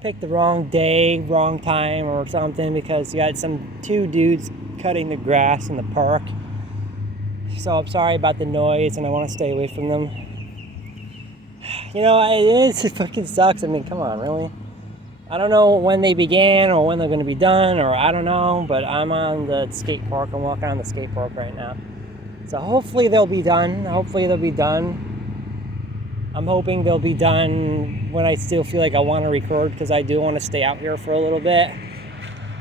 picked the wrong day, wrong time or something, because you got two dudes cutting the grass in the park. So I'm sorry about the noise, and I want to stay away from them. You know, it fucking sucks. I mean, come on, really? I don't know when they began or when they're going to be done, or I don't know, but I'm on the skate park. I'm walking on the skate park right now. So hopefully they'll be done. I'm hoping they'll be done when I still feel like I want to record, because I do want to stay out here for a little bit.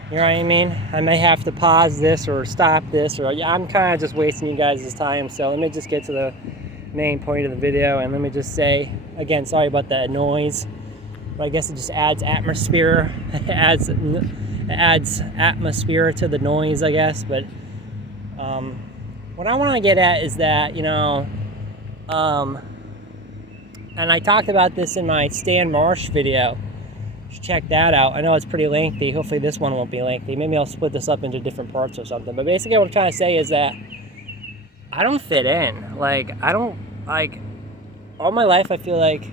You know what I mean? I may have to pause this or stop this, or I'm kind of just wasting you guys' time. So let me just get to the main point of the video, and let me just say, again, sorry about that noise. But I guess it just adds atmosphere. It adds atmosphere to the noise, I guess. But what I want to get at is that, you know, and I talked about this in my Stan Marsh video. You should check that out. I know it's pretty lengthy. Hopefully this one won't be lengthy. Maybe I'll split this up into different parts or something. But basically what I'm trying to say is that I don't fit in. Like, I don't, like, all my life I feel like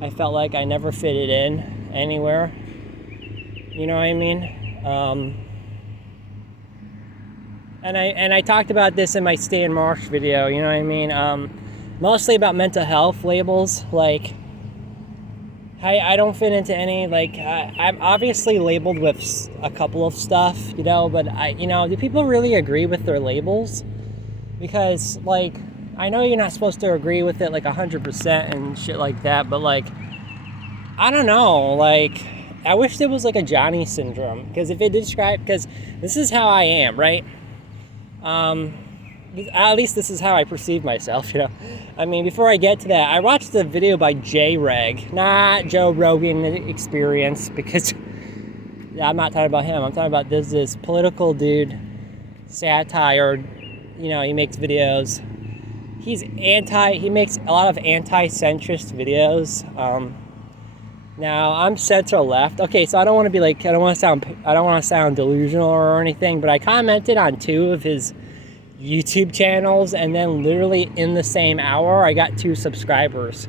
I felt like I never fitted in anywhere. You know what I mean? And I talked about this in my Stan Marsh video, you know what I mean? Mostly about mental health labels. Like, I don't fit into any, like, I'm obviously labeled with a couple of stuff, you know, but do people really agree with their labels? Because, like, I know you're not supposed to agree with it like 100% and shit like that, but, like, I don't know, like, I wish there was like a Johnny syndrome, because if it described, because this is how I am, right? At least this is how I perceive myself, you know. I mean, before I get to that, I watched a video by J-Reg, not Joe Rogan Experience, because I'm not talking about him. I'm talking about this political dude, satire, you know, he makes videos. He makes a lot of anti-centrist videos. Now I'm center left. Okay, so I don't want to sound delusional or anything, but I commented on 2 of his YouTube channels, and then literally in the same hour I got 2 subscribers,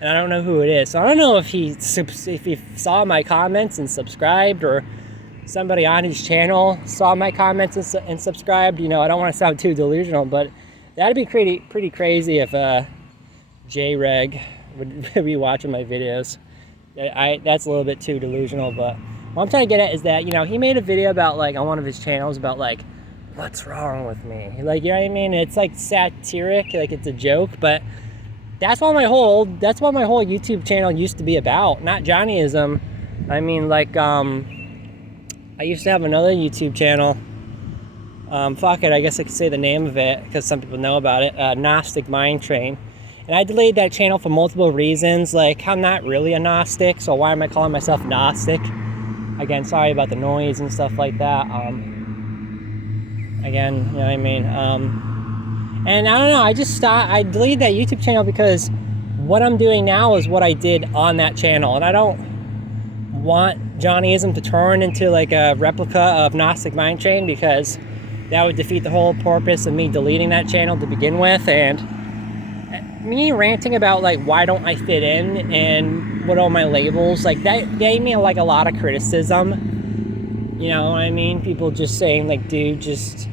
and I don't know who it is. So I don't know if he saw my comments and subscribed, or somebody on his channel saw my comments and subscribed. You know, I don't want to sound too delusional, but that'd be pretty crazy if J-Reg would be watching my videos. That's a little bit too delusional, but what I'm trying to get at is that, you know, he made a video about, like, on one of his channels about, like, what's wrong with me? Like, you know what I mean? It's like satiric, like it's a joke, but that's what my whole YouTube channel used to be about, not Johnnyism. I mean, like, I used to have another YouTube channel. Fuck it, I guess I could say the name of it, because some people know about it, Gnostic Mind Train. And I deleted that channel for multiple reasons. Like, I'm not really a Gnostic, so why am I calling myself Gnostic? Again, sorry about the noise and stuff like that. Again, you know what I mean? And I don't know, I deleted that YouTube channel because what I'm doing now is what I did on that channel. And I don't want Johnnyism to turn into like a replica of Gnostic Mind Train, because that would defeat the whole purpose of me deleting that channel to begin with. And me ranting about, like, why don't I fit in and what are my labels, like, that gave me like a lot of criticism. You know what I mean? People just saying, like, dude, just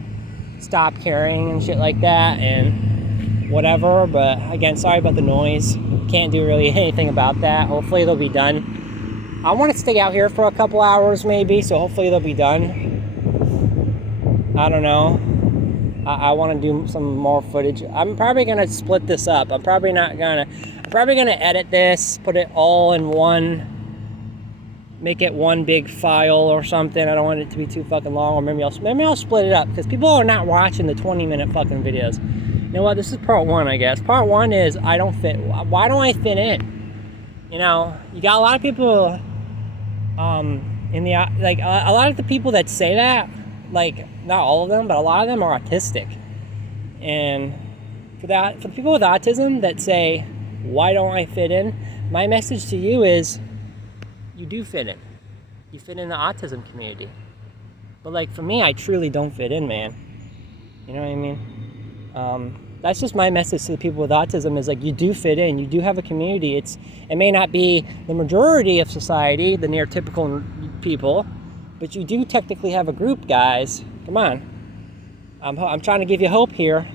stop caring and shit like that and whatever. But again, sorry about the noise. Can't do really anything about that. Hopefully they'll be done. I want to stay out here for a couple hours maybe, so hopefully they'll be done. I don't know. I want to do some more footage. I'm probably going to split this up. I'm probably going to edit this, put it all in one, make it one big file or something. I don't want it to be too fucking long, or maybe I'll split it up, because people are not watching the 20-minute fucking videos. You know what? This is part 1, I guess. Part 1 is I don't fit. Why don't I fit in? You know, you got a lot of people a lot of the people that say that, like, not all of them, but a lot of them are autistic. And for the people with autism that say, why don't I fit in? My message to you is, you do fit in. You fit in the autism community. But, like, for me, I truly don't fit in, man. You know what I mean? that's just my message to the people with autism is like, you do fit in, you do have a community. It may not be the majority of society, the near typical people, but you do technically have a group, guys. Come on. I'm trying to give you hope here.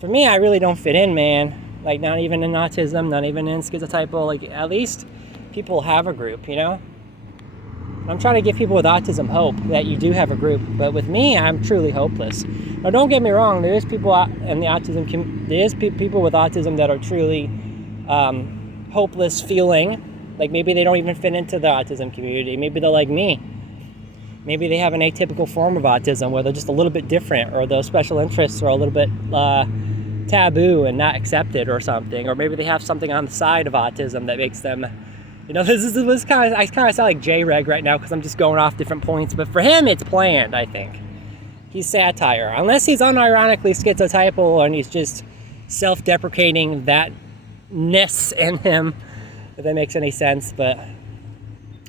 For me, I really don't fit in, man. Like, not even in autism, not even in schizotypal. Like, at least people have a group, you know? I'm trying to give people with autism hope that you do have a group. But with me, I'm truly hopeless. Now, don't get me wrong. There is people in the autism there is people with autism that are truly hopeless feeling. Like, maybe they don't even fit into the autism community. Maybe they're like me. Maybe they have an atypical form of autism where they're just a little bit different, or those special interests are a little bit taboo and not accepted or something. Or maybe they have something on the side of autism that makes them, you know, this kind of, I kind of sound like J-Reg right now because I'm just going off different points. But for him, it's planned, I think. He's satire. Unless he's unironically schizotypal and he's just self-deprecating that-ness in him, if that makes any sense. But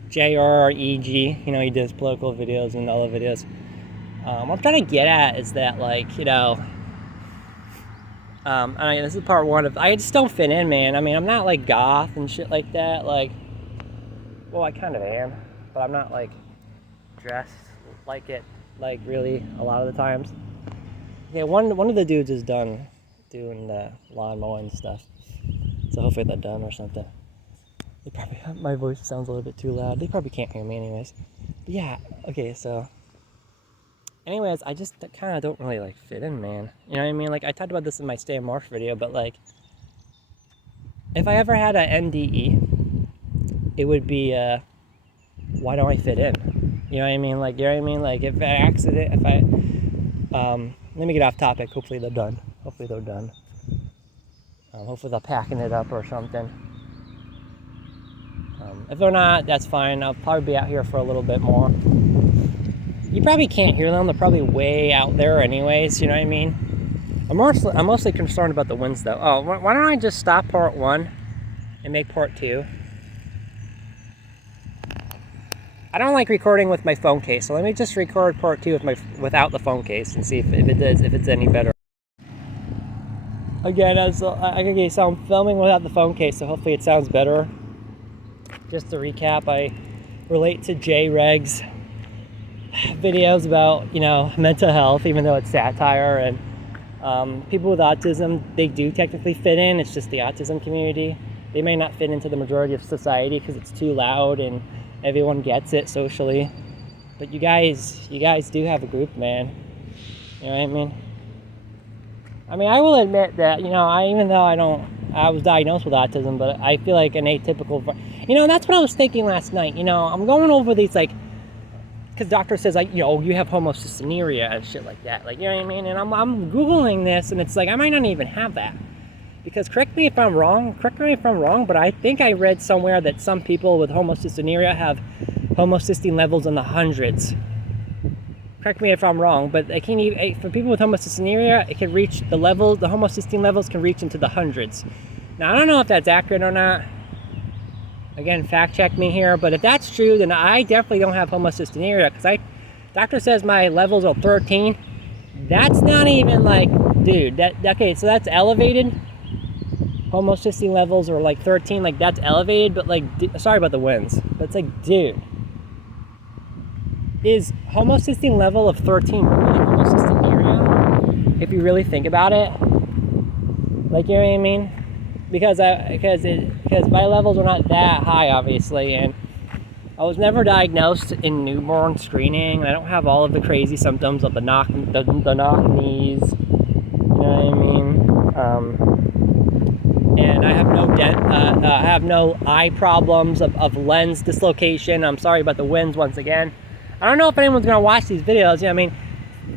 JREG, you know, he does political videos and all the videos. What I'm trying to get at is that, like, you know, this is part one of, I just don't fit in, man. I mean, I'm not like goth and shit like that. Like, well, I kind of am, but I'm not like dressed like it, like really a lot of the times. Yeah, one of the dudes is done doing the lawn mowing stuff, so hopefully they're done or something. They probably, my voice sounds a little bit too loud. They probably can't hear me anyways. But yeah, okay, so anyways, I just kind of don't really like fit in, man. You know what I mean? Like, I talked about this in my Stay in March video, but like, if I ever had an NDE, it would be, why don't I fit in? You know what I mean? Like, you know what I mean? Like, if an accident, if I, let me get off topic. Hopefully they're done. Hopefully they're done. Hopefully they're packing it up or something. If they're not, that's fine. I'll probably be out here for a little bit more. You probably can't hear them. They're probably way out there anyways, you know what I mean? I'm mostly concerned about the winds, though. Oh, why don't I just stop part 1 and make part 2? I don't like recording with my phone case, so let me just record part 2 without the phone case and see if it's any better. Again, so I'm filming without the phone case, so hopefully it sounds better. Just to recap, I relate to J-Reg's videos about, you know, mental health, even though it's satire, and people with autism, they do technically fit in. It's just the autism community. They may not fit into the majority of society because it's too loud and everyone gets it socially. But you guys do have a group, man. You know what I mean? I mean, I will admit that, you know, even though I was diagnosed with autism, but I feel like an atypical, you know, that's what I was thinking last night. You know, I'm going over these, like, because doctor says, like, you know, you have homocystinuria and shit like that. Like, you know what I mean? And I'm Googling this, and it's like, I might not even have that. Because correct me if I'm wrong, but I think I read somewhere that some people with homocystinuria have homocysteine levels in the hundreds. Correct me if I'm wrong, but it can even, for people with homocystinuria, it can reach the homocysteine levels can reach into the hundreds. Now, I don't know if that's accurate or not. Again, fact check me here, but if that's true, then I definitely don't have homocystinuria, because doctor says my levels are 13. That's not even like, dude, okay, so that's elevated. Homocysteine levels are like 13, like that's elevated, but like, sorry about the winds. That's like, dude, is homocysteine level of 13 really homocystinuria? If you really think about it, like, you know what I mean? Because my levels are not that high, obviously, and I was never diagnosed in newborn screening. I don't have all of the crazy symptoms of the knock knees. You know what I mean? And I have no eye problems of lens dislocation. I'm sorry about the winds once again. I don't know if anyone's gonna watch these videos. You know, I mean,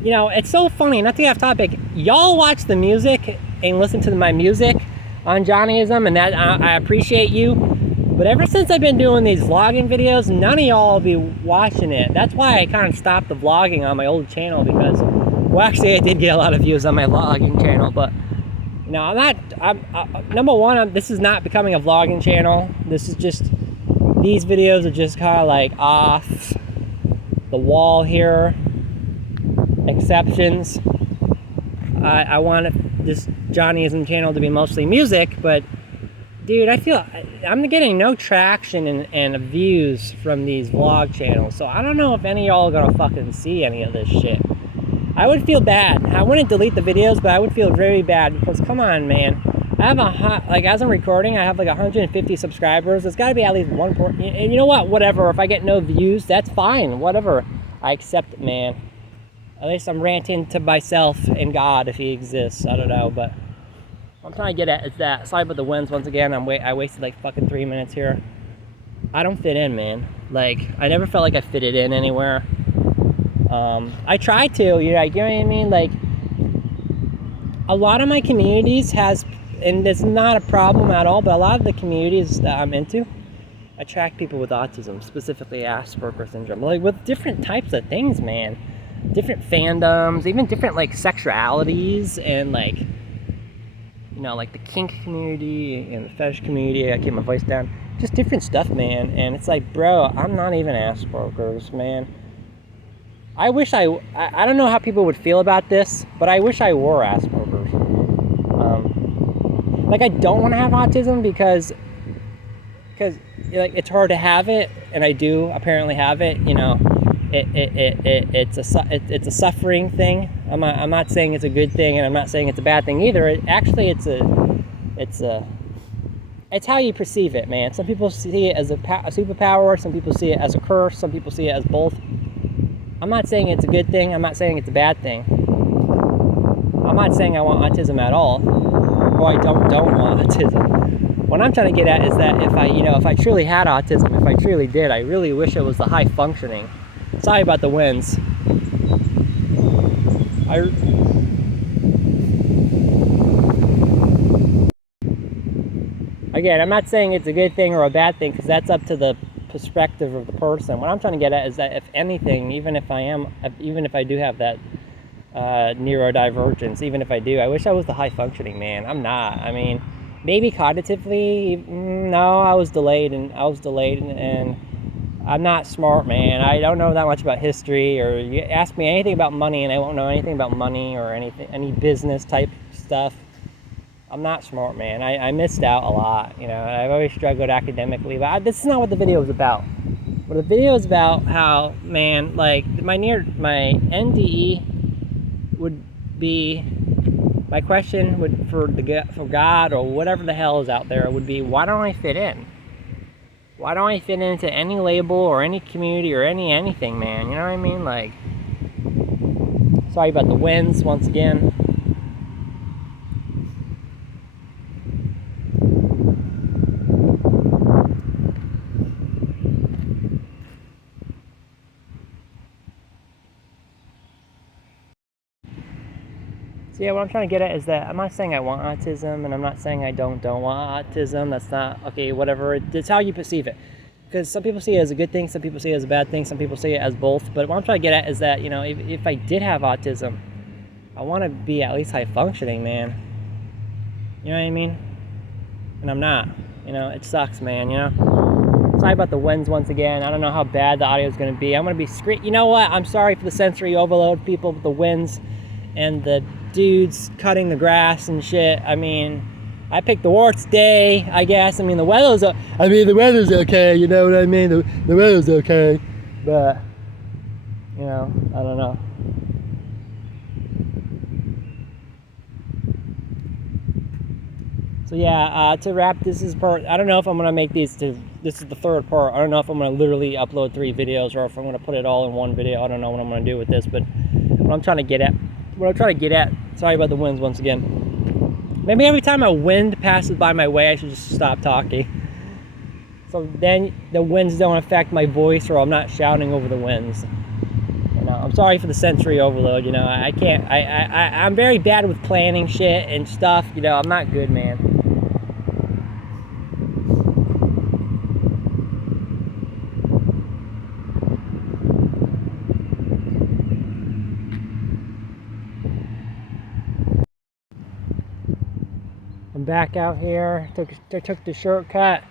you know, it's so funny. Not to get off topic. Y'all watch the music and listen to my music on Johnnyism, and that I appreciate you. But ever since I've been doing these vlogging videos, none of y'all will be watching it. That's why I kind of stopped the vlogging on my old channel, because, well, actually I did get a lot of views on my vlogging channel, but you know, number one, this is not becoming a vlogging channel. This is just, these videos are just kind of like off the wall here, exceptions. I want to just Johnnyism channel to be mostly music, but dude, I feel I'm getting no traction and views from these vlog channels, so I don't know if any of y'all are gonna fucking see any of this shit. I would feel bad. I wouldn't delete the videos, but I would feel very bad because come on, man. I have as I'm recording, I have like 150 subscribers. There's got to be at least one and you know what? Whatever. If I get no views, that's fine. Whatever. I accept it, man. At least I'm ranting to myself and God if He exists. I don't know, but what I'm trying to get at is that. Sorry about the wins once again. I wasted like fucking 3 minutes here. I don't fit in, man. Like I never felt like I fitted in anywhere. I try to, you know what I mean? Like, a lot of my communities and it's not a problem at all, but a lot of the communities that I'm into attract people with autism, specifically Asperger's syndrome, like with different types of things, man. Different fandoms, even different, like, sexualities, and, like, you know, like the kink community and the fetish community. I keep my voice down. Just different stuff, man. And it's like, bro, I'm not even Asperger's, man. I wish I don't know how people would feel about this, but I wish I were Asperger's. Like, I don't want to have autism because like it's hard to have it, and I do apparently have it. You know, it's a suffering thing. I'm not saying it's a good thing, and I'm not saying it's a bad thing either. It's how you perceive it, man. Some people see it as a superpower. Some people see it as a curse. Some people see it as both. I'm not saying it's a good thing. I'm not saying it's a bad thing. I'm not saying I want autism at all, or I don't want autism. What I'm trying to get at is that if I truly had autism, if I truly did, I really wish it was the high functioning. Sorry about the winds. Again, I'm not saying it's a good thing or a bad thing, because that's up to the perspective of the person. What I'm trying to get at is that if anything, even if I do have that neurodivergence, even if I do, I wish I was the high functioning, man. I'm not. I mean, maybe cognitively, no, I was delayed and I'm not smart, man. I don't know that much about history, or you ask me anything about money and I won't know anything about money or any business type stuff. I'm not smart, man. I missed out a lot, you know. I've always struggled academically, but this is not what the video is about. What the video is about, how, man, like, my NDE would be, my question would, for God or whatever the hell is out there, would be, why don't I fit in? Why don't I fit into any label or any community or anything, man? You know what I mean? Like, sorry about the winds once again. So yeah, what I'm trying to get at is that I'm not saying I want autism, and I'm not saying I don't want autism. That's not, okay, whatever. It's how you perceive it. Because some people see it as a good thing, some people see it as a bad thing, some people see it as both. But what I'm trying to get at is that, you know, if I did have autism, I want to be at least high functioning, man. You know what I mean? And I'm not. You know, it sucks, man, you know? Sorry about the winds once again. I don't know how bad the audio is going to be. I'm going to be you know what? I'm sorry for the sensory overload, people, with the winds and the dudes cutting the grass and shit. I mean, I picked the worst day, I guess. I mean, the weather's okay, you know what I mean? The weather's okay, but, you know, I don't know. So yeah, to wrap, this is part, I don't know if I'm gonna make this is the third part. I don't know if I'm gonna literally upload 3 videos, or if I'm gonna put it all in one video. I don't know what I'm gonna do with this, but what I'm trying to get at, sorry about the winds once again. Maybe every time a wind passes by my way, I should just stop talking. So then the winds don't affect my voice, or I'm not shouting over the winds. You know, I'm sorry for the sensory overload, you know, I'm very bad with planning shit and stuff, you know, I'm not good, man. I'm back out here, took the shortcut.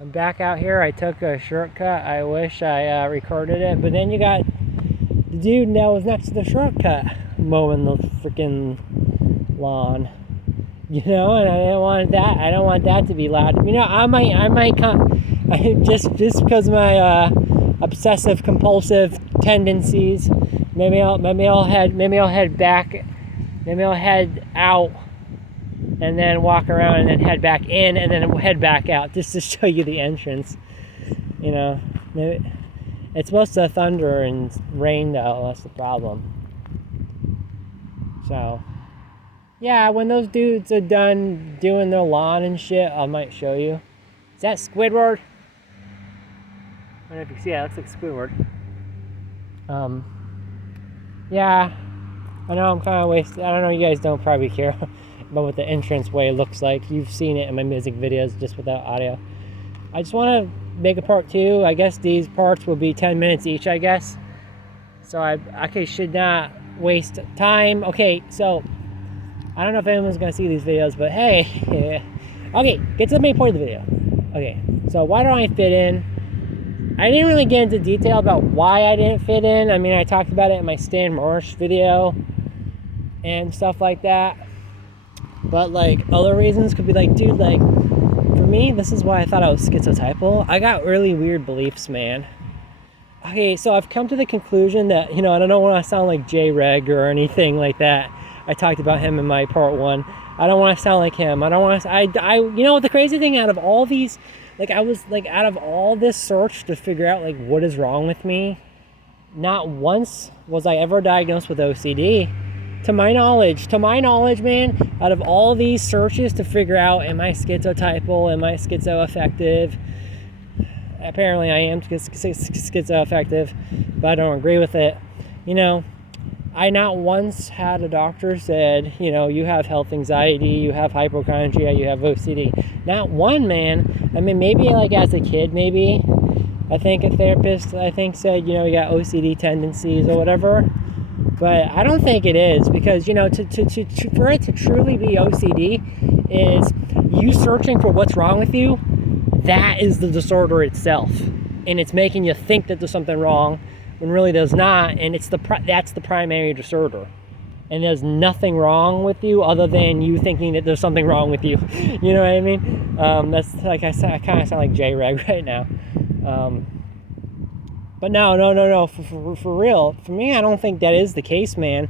I'm back out here, I took a shortcut. I wish I recorded it, but then you got the dude that was next to the shortcut mowing the freaking lawn. You know, and I didn't want that. I don't want that to be loud. You know, I might just because of my obsessive compulsive tendencies. Maybe I'll head back. Maybe I'll head out and then walk around and then head back in and then head back out just to show you the entrance. You know, maybe, it's supposed to thunder and rain though. That's the problem. So. Yeah, when those dudes are done doing their lawn and shit, I might show you. Is that Squidward? I don't know if you can see it. It looks like Squidward. Yeah, I know I'm kind of wasted. I don't know, you guys don't probably care about what the entrance way looks like. You've seen it in my music videos just without audio. I just want to make a part 2. I guess these parts will be 10 minutes each, I guess. So I should not waste time. Okay, so I don't know if anyone's going to see these videos, but hey. Okay, get to the main point of the video. Okay, so why don't I fit in? I didn't really get into detail about why I didn't fit in. I mean, I talked about it in my Stan Marsh video and stuff like that. But, like, other reasons could be like, dude, like, for me, this is why I thought I was schizotypal. I got really weird beliefs, man. Okay, so I've come to the conclusion that, you know, I don't want to sound like J-Reg or anything like that. I talked about him in my part 1. I don't want to sound like him. I don't want to, you know what the crazy thing, out of all these, like, I was, like, out of all this search to figure out, like, what is wrong with me, not once was I ever diagnosed with OCD. To my knowledge, man, out of all these searches to figure out, am I schizotypal, am I schizoaffective? Apparently I am schizoaffective, but I don't agree with it. You know, I not once had a doctor said, you know, you have health anxiety, you have hypochondria, you have OCD. Not one, man. I mean, maybe like as a kid, maybe. I think a therapist, said, you know, you got OCD tendencies or whatever. But I don't think it is, because, you know, for it to truly be OCD is you searching for what's wrong with you. That is the disorder itself. And it's making you think that there's something wrong when really there's not, and that's the primary disorder. And there's nothing wrong with you other than you thinking that there's something wrong with you. You know what I mean? That's like I kind of sound like J-Reg right now. But no. For real, for me, I don't think that is the case, man.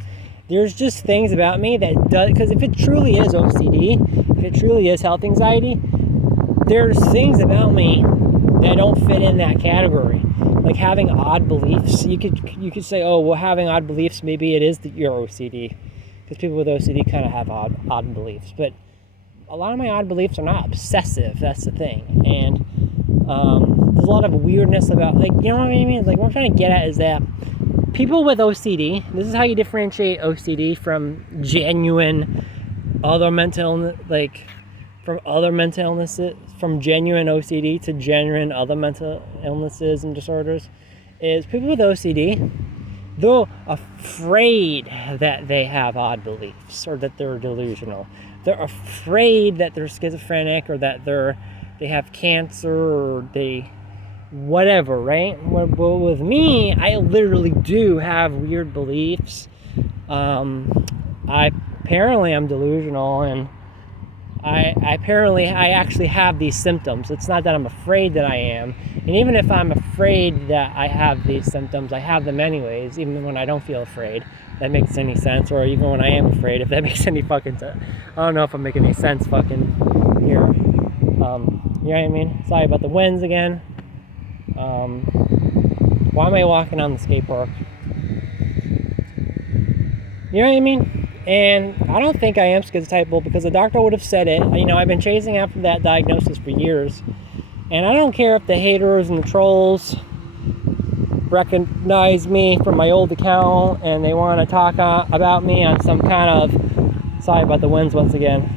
There's just things about me that does, because if it truly is OCD, if it truly is health anxiety, there's things about me that don't fit in that category. Like having odd beliefs. You could say, oh, well, having odd beliefs, maybe it is your OCD, because people with OCD kind of have odd beliefs. But a lot of my odd beliefs are not obsessive. That's the thing. And there's a lot of weirdness about, like, you know what I mean? Like, what I'm trying to get at is that people with OCD, this is how you differentiate OCD from genuine other mental illness, like from other mental illnesses, from genuine OCD to genuine other mental illnesses and disorders, is people with OCD, they're afraid that they have odd beliefs or that they're delusional. They're afraid that they're schizophrenic or that they have cancer or they whatever, right? Well, with me, I literally do have weird beliefs. Apparently I'm delusional, and I actually have these symptoms. It's not that I'm afraid that I am. And even if I'm afraid that I have these symptoms, I have them anyways, even when I don't feel afraid. If that makes any sense. Or even when I am afraid, if that makes any fucking sense. I don't know if I'm making any sense fucking here. You know what I mean? Sorry about the winds again. Why am I walking on the skate park? You know what I mean? And I don't think I am schizotypal, because the doctor would have said it. You know, I've been chasing after that diagnosis for years. And I don't care if the haters and the trolls recognize me from my old account and they want to talk about me on some kind of... Sorry about the winds once again.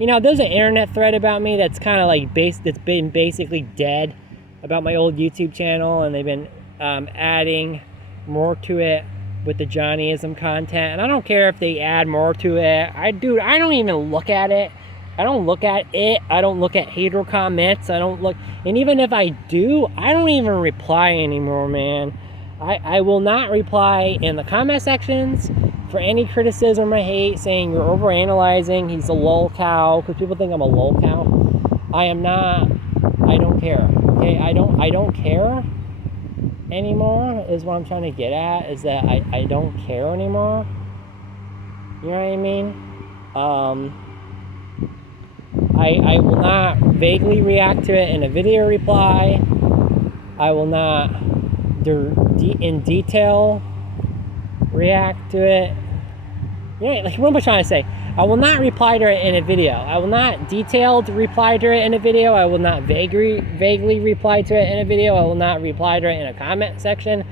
You know, there's an internet thread about me that's kind of like that's been basically dead about my old YouTube channel, and they've been adding more to it with the Johnnyism content, and I don't care if they add more to it. I don't even look at it. I don't look at it. I don't look at hater comments. I don't look, and even if I do, I don't even reply anymore, man. I will not reply in the comment sections for any criticism or hate, saying you're overanalyzing, he's a lol cow, because people think I'm a lol cow. I am not. I don't care. Okay, I don't care anymore, is what I'm trying to get at, is that I don't care anymore. You know what I mean? I will not vaguely react to it in a video reply. I will not in detail react to it. You know, like, what am I trying to say? I will not reply to it in a video. I will not detailed reply to it in a video. I will not vaguely reply to it in a video. I will not reply to it in a comment section.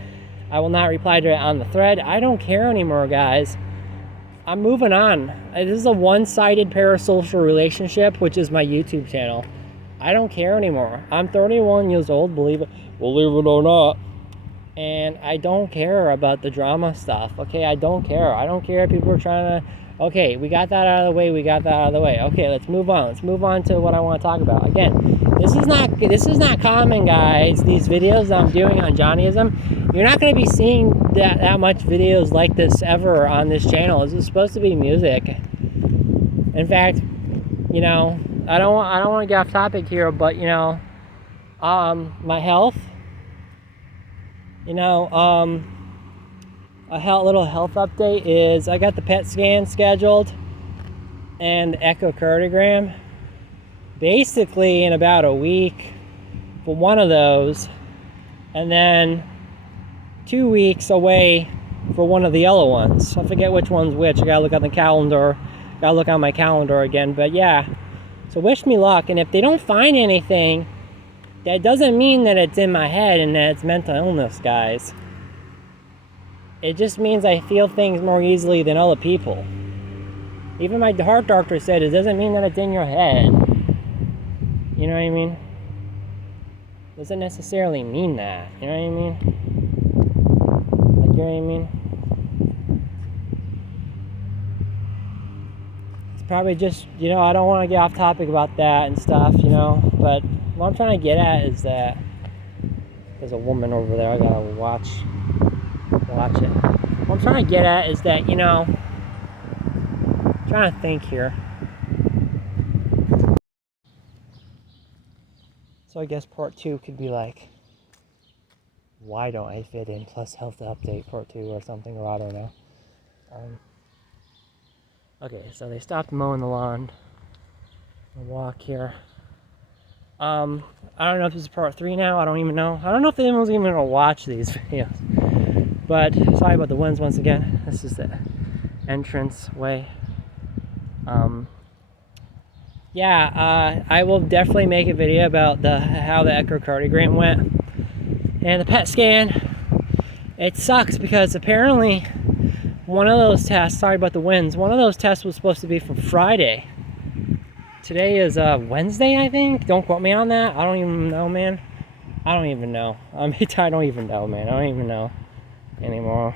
I will not reply to it on the thread. I don't care anymore, guys. I'm moving on. This is a one-sided parasocial relationship, which is my YouTube channel. I don't care anymore. I'm 31 years old, believe it or not. And I don't care about the drama stuff, okay? I don't care. I don't care if people are trying to... Okay, we got that out of the way. Okay, let's move on. Let's move on to what I want to talk about. Again, this is not common, guys. These videos that I'm doing on Johnnyism, you're not going to be seeing that much videos like this ever on this channel. This is supposed to be music. In fact, you know, I don't want to get off topic here, but, you know, my health... You know, a little health update is I got the PET scan scheduled and the echocardiogram basically in about a week for one of those, and then 2 weeks away for one of the other ones. I forget which one's which. I gotta look on the calendar. Gotta look on my calendar again. But yeah, so wish me luck. And if they don't find anything, that doesn't mean that it's in my head and that it's mental illness, guys. It just means I feel things more easily than other people. Even my heart doctor said it doesn't mean that it's in your head. You know what I mean? Doesn't necessarily mean that. You know what I mean? Like, you know what I mean? It's probably just, you know, I don't want to get off topic about that and stuff, you know, but what I'm trying to get at is that there's a woman over there. I gotta watch it. What I'm trying to get at is that, you know, I'm trying to think here. So I guess part 2 could be like, why don't I fit in plus health update part 2 or something, or I don't know. Okay, so they stopped mowing the lawn. I'll walk here. I don't know if this is part 3 now. I don't even know. I don't know if anyone's even gonna watch these videos. But sorry about the winds once again. This is the entrance way. Yeah, I will definitely make a video about how the echocardiogram went and the PET scan. It sucks because apparently one of those tests, sorry about the winds, one of those tests was supposed to be for Friday. Today is Wednesday, I think. Don't quote me on that. I don't even know, man. I don't even know. I don't even know, man. I don't even know anymore.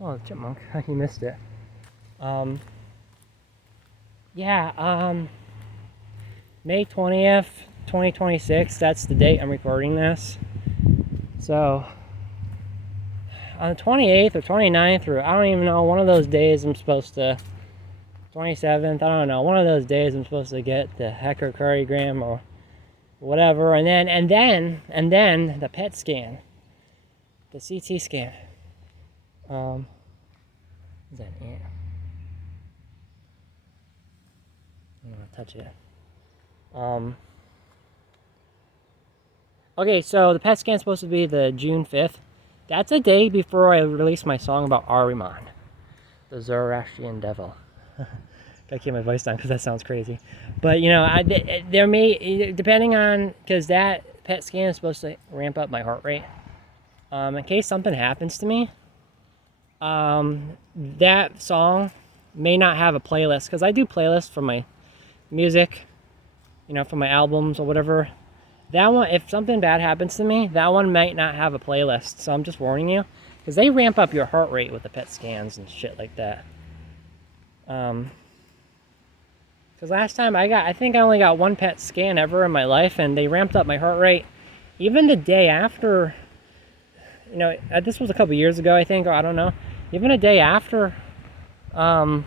Oh, chipmunk. You missed it. Yeah, May 20th, 2026. That's the date I'm recording this. So... on the 28th or 29th, or I don't even know, one of those days I'm supposed to, 27th, I don't know, one of those days I'm supposed to get the echocardiogram or whatever, and then the PET scan, the CT scan. Is that an ant? I don't want to touch it. Okay, so the PET scan's supposed to be the June 5th. That's a day before I release my song about Ahriman, the Zoroastrian devil. Gotta keep my voice down because that sounds crazy. But, you know, there may, depending on, because that PET scan is supposed to ramp up my heart rate. In case something happens to me, that song may not have a playlist, because I do playlists for my music, you know, for my albums or whatever. that one, if something bad happens to me, that one might not have a playlist. So I'm just warning you, because they ramp up your heart rate with the PET scans and shit like that. Because last time I think I only got one PET scan ever in my life, and they ramped up my heart rate. Even the day after, you know, this was a couple years ago, I think, or I don't know. Even a day after, I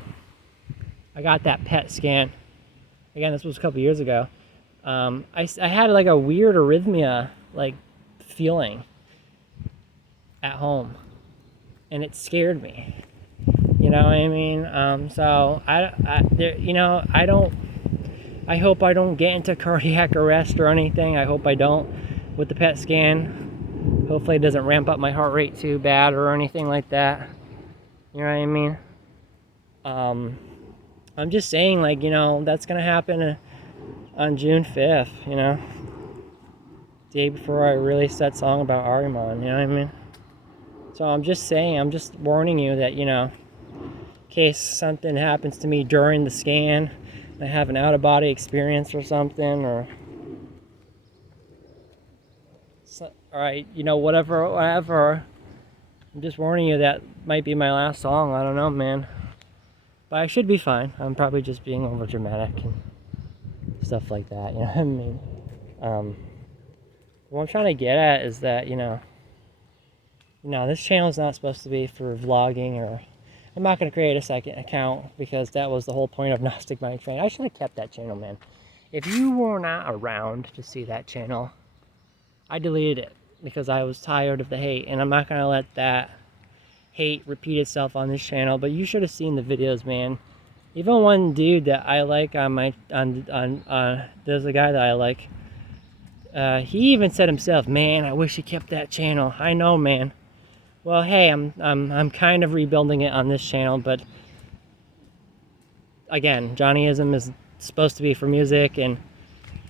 got that PET scan. Again, this was a couple years ago. I had like a weird arrhythmia, like, feeling at home, and it scared me. You know what I mean? So I hope I don't get into cardiac arrest or anything. I hope I don't with the PET scan. Hopefully it doesn't ramp up my heart rate too bad or anything like that. You know what I mean? I'm just saying, like, you know, that's gonna happen on June 5th, you know? Day before I release that song about Ahriman, you know what I mean? So I'm just saying, I'm just warning you that, you know, in case something happens to me during the scan, I have an out-of-body experience or something, or alright, you know, whatever. I'm just warning you that might be my last song. I don't know, man. But I should be fine. I'm probably just being over dramatic and stuff like that, you know what I mean? What I'm trying to get at is that, you know, this channel is not supposed to be for vlogging, or I'm not going to create a second account because that was the whole point of Gnostic Mind Train. I should have kept that channel, man. If you were not around to see that channel, I deleted it because I was tired of the hate, and I'm not going to let that hate repeat itself on this channel. But you should have seen the videos, man. Even one dude that I like on there's a guy that I like. He even said himself, "Man, I wish he kept that channel." I know, man. Well, hey, I'm kind of rebuilding it on this channel, but again, Johnnyism is supposed to be for music, and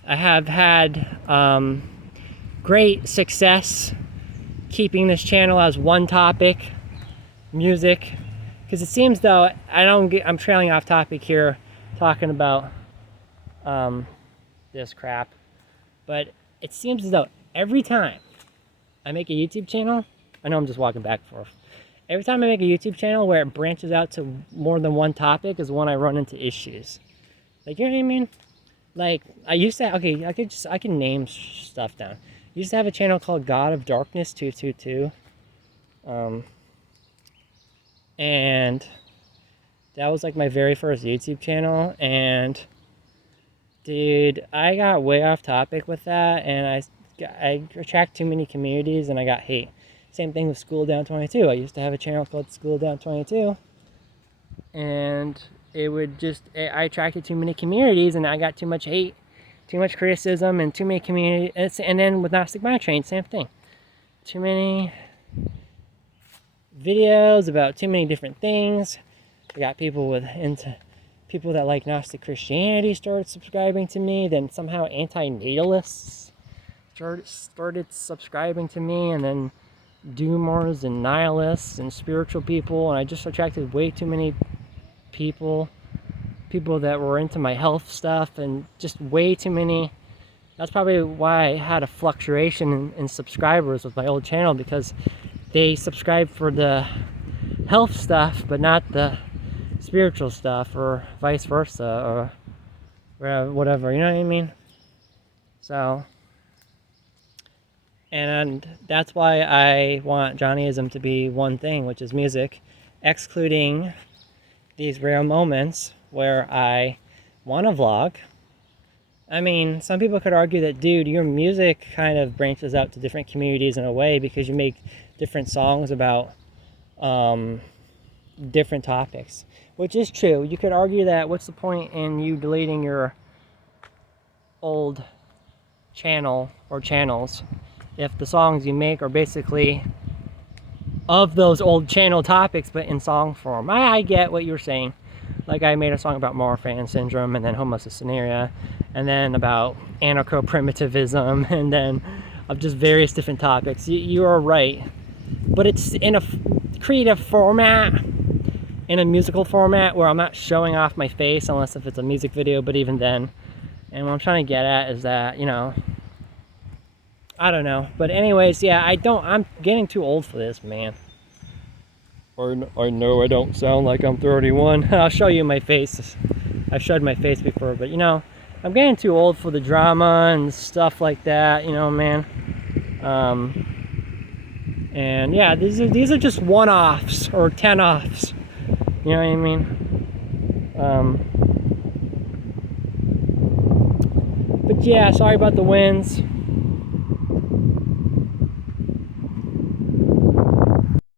I have had great success keeping this channel as one topic, music, because it seems though I'm trailing off topic here, talking about this crap, but it seems as though every time I make a YouTube channel, I know I'm just walking back and forth. Every time I make a YouTube channel where it branches out to more than one topic is when I run into issues. Like, you know what I mean? Like, I used to, okay, I can name stuff down. I used to have a channel called God of Darkness 222. And that was like my very first YouTube channel. And dude, I got way off topic with that, and I attract too many communities and I got hate. Same thing with School Down 22. I used to have a channel called School Down 22, and I attracted too many communities, and I got too much hate, too much criticism, and too many communities. And then with Gnostic Mind Train, same thing. Too many videos about too many different things. I got people that like Gnostic Christianity started subscribing to me. Then somehow anti-natalists started subscribing to me, and then doomers and nihilists and spiritual people, and I just attracted way too many people that were into my health stuff, and just way too many. That's probably why I had a fluctuation in subscribers with my old channel, because they subscribed for the health stuff but not the spiritual stuff, or vice versa, or whatever, you know what I mean? So, and that's why I want Johnnyism to be one thing, which is music, excluding these rare moments where I want to vlog. I mean, some people could argue that, dude, your music kind of branches out to different communities in a way because you make different songs about different topics, which is true. You could argue that what's the point in you deleting your old channel or channels if the songs you make are basically of those old channel topics but in song form. I get what you're saying. Like, I made a song about Marfan syndrome, and then homocystinuria, and then about anarcho-primitivism, and then of just various different topics. You are right, but it's in a creative format, in a musical format, where I'm not showing off my face unless if it's a music video, but even then. And what I'm trying to get at is that, you know, I don't know. But anyways, yeah, I'm getting too old for this, man. Or I know I don't sound like I'm 31. I'll show you my face. I've showed my face before, but you know, I'm getting too old for the drama and stuff like that, you know, man. And yeah, these are just one-offs or 10-offs. You know what I mean? But yeah, sorry about the winds.